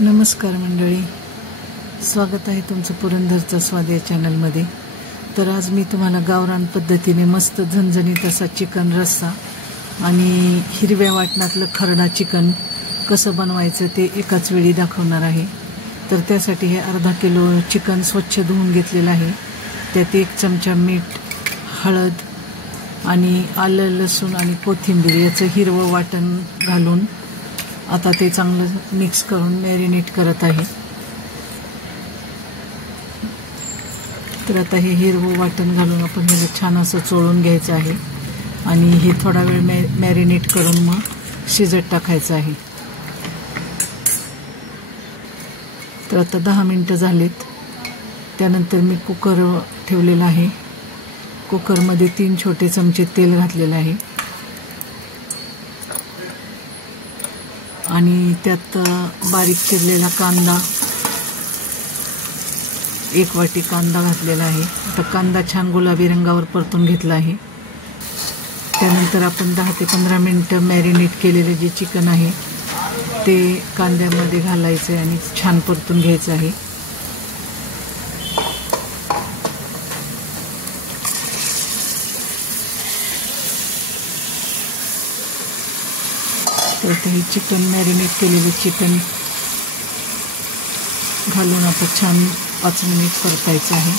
नमस्कार मंडळी, स्वागत आहे तुमचं पुरंदरचा स्वाद या चॅनलमध्ये। तर आज मी तुम्हाला गावरान पद्धतीने मस्त झणझणीत असा चिकन रस्सा आणि हिरव्या वाटणातलं खरडा चिकन कसं बनवायचं ते एकाच वेळी दाखवणार आहे। तर त्यासाठी हे अर्धा किलो चिकन स्वच्छ धुवून घेतलेलं आहे। त्यात 1 चमचा मीठ, हळद आणि आलं, लसूण आणि कोथिंबीर याचं हिरवं वाटण घालून आता ते चांगलं मिक्स करून मॅरिनेट करत आहे। तर आता हे हिरवं वाटण घालून आपण हे छान असं चोळून घ्यायचं आहे आणि हे थोडा वेळ मॅरिनेट करून मग शिजत टाकायचं आहे। तर आता 10 मिनिटं झालेत। त्यानंतर मी कुकर ठेवलेला आहे। कुकरमध्ये 3 छोटे चमचे तेल घातलेलं आहे आणि त्यात बारीक चिरलेला कांदा, 1 वाटी कांदा घातलेला आहे। आता कांदा छान गुलाबी रंगावर परतून घेतला आहे। त्यानंतर आपण 10 ते 15 मिनिटं मॅरिनेट केलेले जे चिकन आहे ते कांद्यामध्ये घालायचे आणि छान परतून घ्यायचं आहे। तर हे चिकन मॅरिनेट केलेले चिकन घालून आता छान 5 मिनिट परतायचं आहे।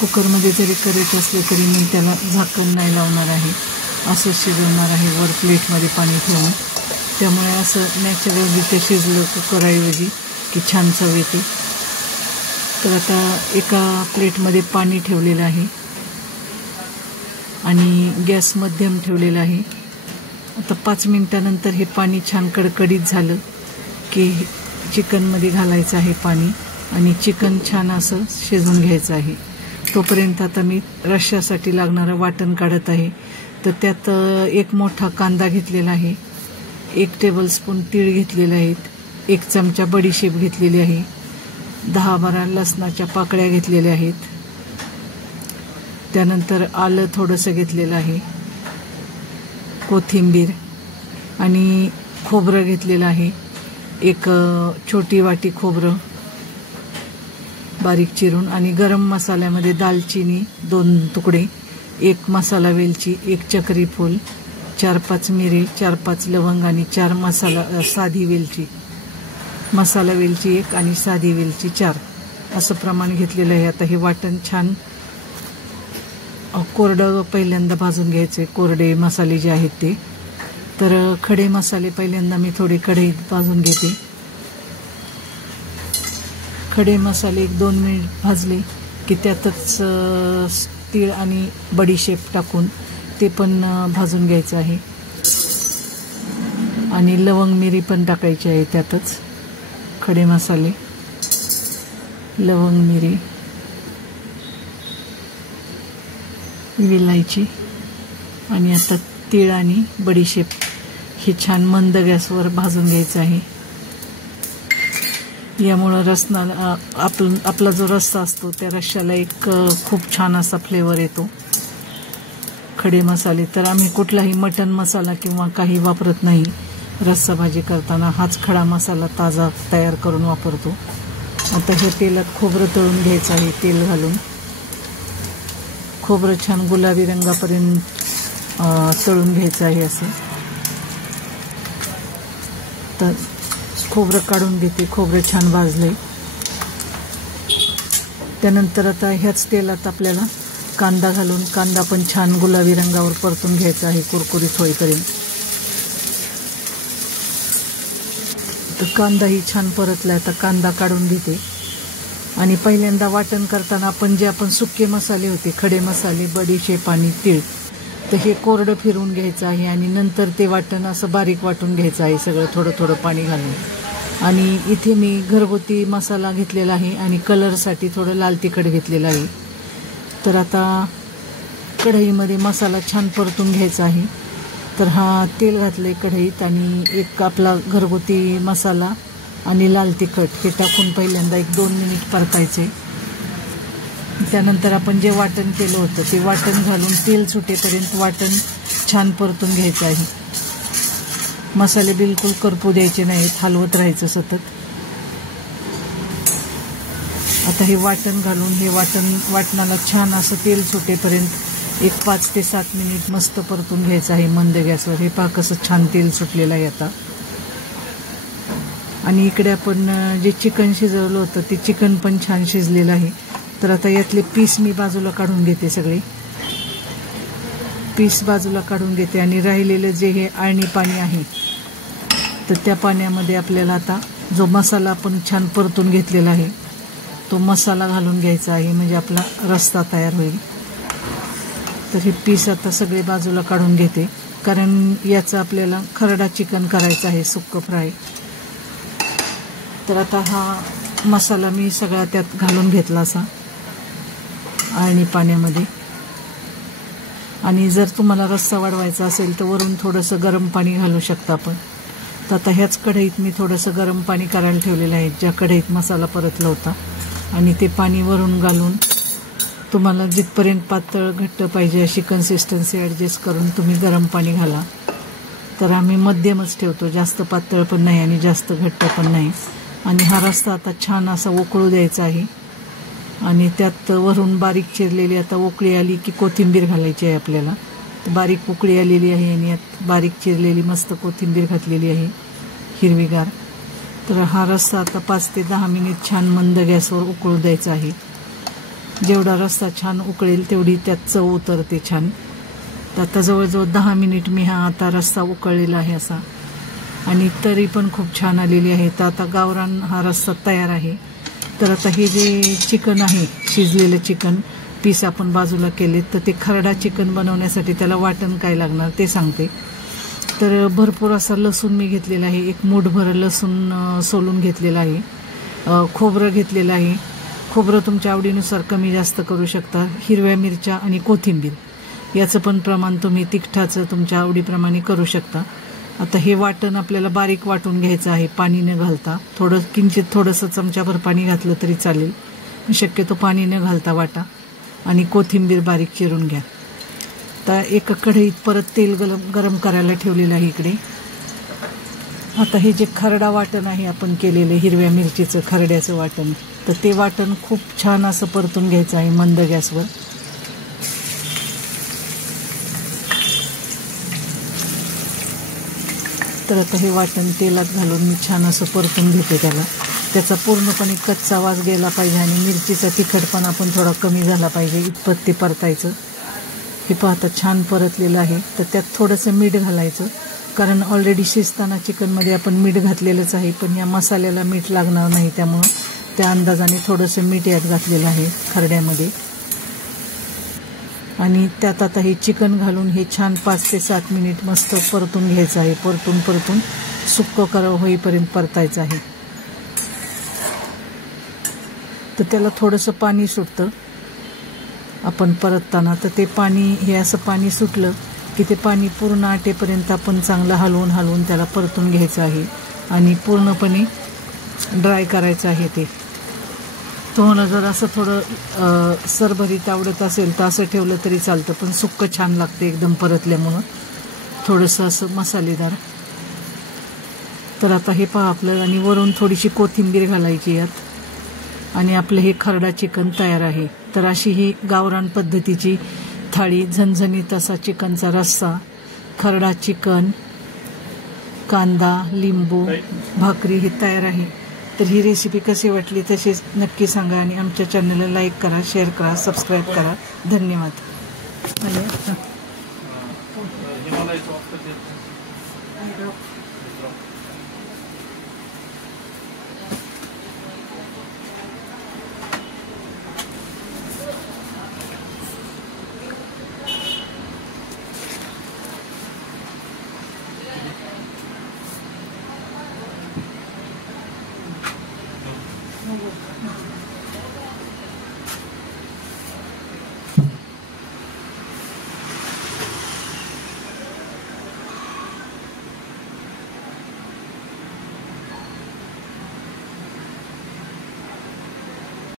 कुकरमध्ये जरी करायचं असलं तरी मी त्याला झाकण नाही लावणार आहे, असं शिजवणार आहे वर प्लेटमध्ये पाणी ठेवून। त्यामुळे असं नॅचरली ते शिजलं कुकरऐवजी की छान चव येते। तर आता एका प्लेटमध्ये पाणी ठेवलेलं आहे आणि गॅस मध्यम ठेवलेला आहे। आता 5 मिनिटानंतर हे पाणी छान कडकडीत झालं की चिकनमध्ये घालायचं आहे पाणी आणि चिकन छान असं शिजवून घ्यायचं आहे। तोपर्यंत आता मी रश्श्यासाठी लागणारं वाटण काढत आहे। तर त्यात 1 मोठा कांदा घेतलेला आहे, 1 टेबलस्पून तीळ घेतलेले आहेत, 1 चमचा बडीशेप घेतलेली आहे, 10-12 लसणाच्या पाकळ्या घेतलेल्या आहेत। त्यानंतर आलं थोडंसं घेतलेलं आहे, कोथिंबीर आणि खोबरं घेतलेलं आहे। 1 छोटी वाटी खोबरं बारीक चिरून आणि गरम मसाल्यामध्ये दालचिनी 2 तुकडे, 1 मसाला वेलची, 1 चक्री फूल, 4-5 मिरी, 4-5 लवंग आणि 4 साधी वेलची, मसाला वेलची 1 आणि साधी वेलची 4 असं प्रमाण घेतलेलं आहे। आता हे वाटण छान कोरडं पहिल्यांदा भाजून घ्यायचे, कोरडे मसाले जे आहेत ते। तर खडे मसाले पहिल्यांदा मी थोडे कढईत भाजून घेते। खडे मसाले 1-2 मिनिट भाजले की त्यातच तीळ आणि बडीशेप टाकून ते पण भाजून घ्यायचं आहे आणि लवंग मिरी पण टाकायची आहे त्यातच। खडे मसाले, लवंग मिरी, विलायची आणि आता तीळ आणि बडीशेप हे छान मंद गॅसवर भाजून घ्यायचं आहे। यामुळं आपला जो रस्सा असतो त्या रश्श्याला एक खूप छान असा फ्लेवर येतो। खडे मसाले तर आम्ही कुठलाही मटण मसाला किंवा काही वापरत नाही, रस्सा भाजी करताना हाच खडा मसाला ताजा तयार करून वापरतो। आता हे तेलात खोबरं तळून घ्यायचं आहे, तेल घालून खोबरं छान गुलाबी रंगापर्यंत तळून घ्यायचं आहे असं। तर खोबरं काढून घेते, खोबरं छान भाजलंय। त्यानंतर आता ह्याच तेलात आपल्याला कांदा घालून कांदा पण छान गुलाबी रंगावर परतून घ्यायचा आहे कुरकुरीत होईपर्यंत। तर कांदाही छान परतला, आता कांदा काढून घेते आणि पहिल्यांदा वाटण करताना आपण सुके मसाले होते, खडे मसाले, बडीशेप आणि तीळ, तर हे कोरडं फिरवून घ्यायचं आहे आणि नंतर ते वाटण असं बारीक वाटून घ्यायचं आहे सगळं थोडं थोडं पाणी घालून। आणि इथे मी घरगुती मसाला घेतलेला आहे आणि कलरसाठी थोडं लाल तिखट घेतलेलं आहे। तर आता कढईमध्ये मसाला छान परतून घ्यायचा आहे। तर हा तेल घातले कढईत आणि 1 आपला घरगुती मसाला आणि लाल तिखट हे टाकून पहिल्यांदा 1-2 मिनिट परतायचे। त्यानंतर आपण जे वाटण केलं होतं ते वाटण घालून तेल सुटेपर्यंत वाटण छान परतून घ्यायचं आहे। मसाले बिलकुल करपू द्यायचे नाहीत, हलवत राहायचं सतत. आता हे वाटण घालून हे वाटणाला छान असं तेल सुटेपर्यंत एक 5 ते 7 मिनिट मस्त परतून घ्यायचं आहे मंद गॅसवर. हे पहा कसं छान तेल सुटलेलं आहे आता. आणि इकडे आपण जे चिकन शिजवलं होतं ते चिकन पण छान शिजलेलं आहे. तर आता यातले पीस मी बाजूला काढून घेते, सगळे पीस बाजूला काढून घेते. आणि राहिलेलं जे हे आळणी पाणी आहे तर त्या पाण्यामध्ये आपल्याला आता जो मसाला आपण छान परतून घेतलेला आहे तो मसाला घालून घ्यायचा आहे, म्हणजे आपला रस्सा तयार होईल. तर हे पीस आता सगळे बाजूला काढून घेते, कारण याचं आपल्याला खरडा चिकन करायचं आहे, सुक्कं फ्राय. तर आता हा मसाला मी सगळा त्यात घालून घेतला असा आळणी पाण्यामध्ये. आणि जर तुम्हाला रस्सा वाढवायचा असेल तर वरून थोडंसं गरम पाणी घालू शकता आपण. तर आता ह्याच कढईत मी थोडंसं गरम पाणी करायला ठेवलेलं आहे, ज्या कढईत मसाला परतला होता. आणि ते पाणी वरून घालून तुम्हाला जिथपर्यंत पातळ घट्ट पाहिजे अशी कन्सिस्टन्सी ॲडजस्ट करून तुम्ही गरम पाणी घाला. तर आम्ही मध्यमच ठेवतो, जास्त पातळ पण नाही आणि जास्त घट्ट पण नाही. आणि हा रस्सा आता छान असा उकळू द्यायचा आहे. आणि त्यात वरून बारीक चिरलेली आता उकळी आली की कोथिंबीर घालायची आहे आपल्याला. तर बारीक उकळी आलेली आहे आणि यात बारीक चिरलेली मस्त कोथिंबीर घातलेली आहे हिरवीगार. तर हा रस्सा आता 5 ते 10 मिनिट छान मंद गॅसवर उकळू द्यायचा आहे. जेवढा रस्सा छान उकळेल तेवढी त्यात चव उतरते छान. तर आता जवळजवळ 10 मिनिट मी हा आता रस्सा उकळलेला आहे असा, आणि तरी पण खूप छान आलेली आहे. तर आता गावरान हा रस्सा तयार आहे. तर आता हे जे चिकन आहे, शिजलेलं चिकन पीस आपण बाजूला केले, तर ते खरडा चिकन बनवण्यासाठी त्याला वाटण काय लागणार ते सांगते. तर भरपूर असा लसूण मी घेतलेला आहे, एक मूठभर लसूण सोलून घेतलेला आहे. खोबरं घेतलेलं आहे, खोबरं तुमच्या आवडीनुसार कमी जास्त करू शकता. हिरव्या मिरच्या आणि कोथिंबीर याचं पण प्रमाण तुम्ही तिखटाचं तुमच्या आवडीप्रमाणे करू शकता. आता हे वाटण आपल्याला बारीक वाटून घ्यायचं आहे, पाणी न घालता. किंचित थोडंसं चमच्याभर पाणी घातलं तरी चालेल, शक्यतो पाणी न घालता वाटा. आणि कोथिंबीर बारीक चिरून घ्या. आता एका कढईत परत तेल गरम करायला ठेवलेलं आहे इकडे. आता हे जे खरडा वाटण आहे आपण केलेलं हिरव्या मिरचीचं खरड्याचं वाटण, तर ते वाटण खूप छान असं परतून घ्यायचं आहे मंद गॅसवर. तर आता हे वाटण तेलात घालून मी छान असं परतून घेते त्याला. त्याचा पूर्णपणे कच्चा वास गेला पाहिजे आणि मिरचीचा तिखटपणा पण थोडा कमी झाला पाहिजे इतपत ते परतायचं. हे पाहता छान परतलेलं आहे. तर त्यात थोडंसं मीठ घालायचं, कारण ऑलरेडी शिजताना चिकनमध्ये आपण मीठ घातलेलंच आहे, पण या मसाल्याला मीठ लागणार नाही, त्यामुळं त्या अंदाजाने थोडंसं मीठ यात घातलेलं आहे खरड्यामध्ये. आणि त्यात आता हे चिकन घालून हे छान 5 ते 7 मिनिट मस्त परतून घ्यायचं आहे. परतून सुक्कं होईपर्यंत परतायचं आहे. तर त्याला थोडंसं पाणी सुटतं आपण परतताना. तर ते पाणी हे असं पाणी सुटलं की ते पाणी पूर्ण आटेपर्यंत आपण चांगलं हलवून त्याला परतून घ्यायचं आहे आणि पूर्णपणे ड्राय करायचं आहे ते. तुम्हाला जर असं थोडं सरभरीत आवडत असेल तर असं ठेवलं तरी चालतं, पण सुक्कं छान लागते एकदम परतल्यामुळं, थोडंसं असं मसालेदार. तर आता हे पहा आपलं, आणि वरून थोडीशी कोथिंबीर घालायची यात, आणि आपलं हे खरडा चिकन तयार आहे. तर अशी ही गावरान पद्धतीची थाळी, झणझणीत असा चिकनचा रस्सा, खरडा चिकन, कांदा, लिंबू, भाकरी हे तयार आहे. तर ही रेसिपी कशी वाटली तशीच नक्की सांगा, आणि आमच्या चॅनलला लाईक करा, शेअर करा, सबस्क्राईब करा. धन्यवाद.